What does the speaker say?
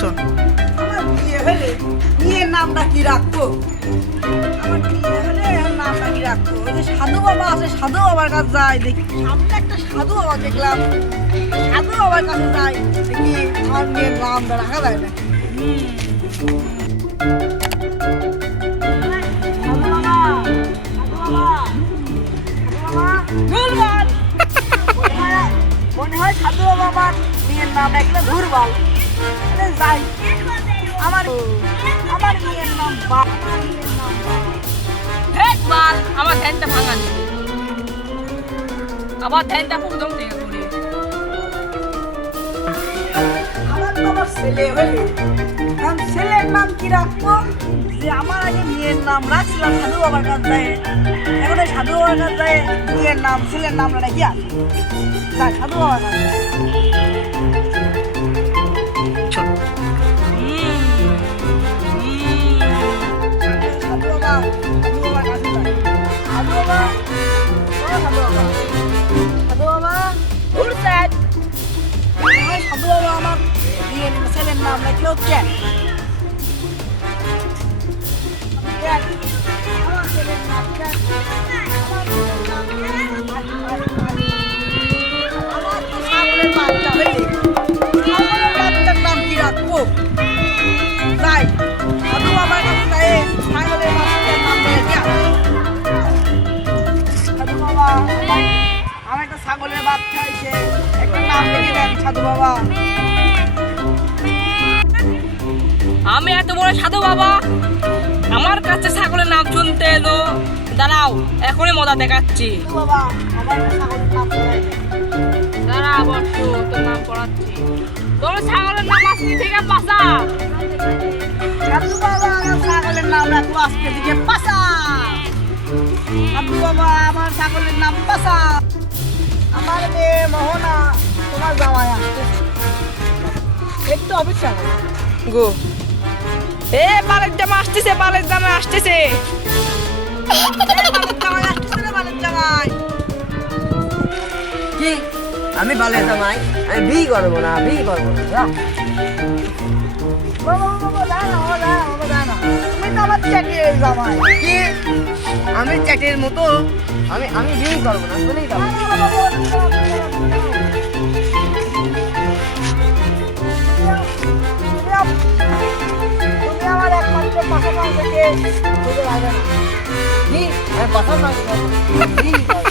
শোন। আমার বিয়ে হলে বিয়ের নামটা কি রাখব? আমার বিয়ে হলে নামটা কি রাখব? যে সাধু বাবা আছে সাধু বাবার কাছে যাই দেখি। সামনে একটা সাধু বাবা দেখলাম। সাধু বাবার কাছে যাই দেখি আমার মেয়ের নামটা রাখা যায় না। মনে হয়- সাধু বাবা মেয়ের নাম রাখলে ভুলভাল যাই আমার আমার মেয়ের নাম বা আমার মেয়ের নাম বা। হেট মাল আমার ধ্যানটা ভাঙা আবার ধ্যানটা প্রথম থেকে করি। আমার তো আমার ছেলে হলে ছেলের নাম কি রাখব? যে আমার আগে মেয়ের নাম রাখছিলাম সাধু বাবার কাছে যায় এখন সাধু বাবার কাছে যায় মেয়ের নাম ছেলের নাম রাখি আর? সাধু বাবার কাছে সাধু বাবা সাধু বাবার কাছে যাই সাধু একটা ছাগলের একটা নাম লিখে দেন সাধু বাবা। আমি এত বড় সাধু বাবা। আমার কাছে ছাগলের নাম শুনতে এলো। দাঁড়াও এখনই মজা দেখাচ্ছি। বাবা আমার ছাগলের নাম পড়াই দাঁড়া বর্ষ তোর নাম পড়াচ্ছি। তোর ছাগলের নাম আসলি থেকে পাসা সাধু বাবা ছাগলের নাম রাখব আজকে দিকে পাসা সাধু বাবা আমার ছাগলের নাম পাসা আমার মেয়ে মোহনা তোমার জামাই আসতেছে একটু অপেক্ষা গো এ বালের জামা আসতেছে বালের জামা আসতেছে এই জামাই আসতেছে রে, বালের জামাই কি আমি বালে জামাই আমি বিয়ে করব না বি করব না যা। বাবা, বাবা, দাঁড়াও, দাঁড়াও, দাঁড়াও। তুমি তো আমার জামাই কি আমি চ্যাটের মতো আমি আমি বিয়ে করব না চলেই যাব আমার একমাত্র পাশাপাশি থেকে খুঁজে লাগবে না। কি আমি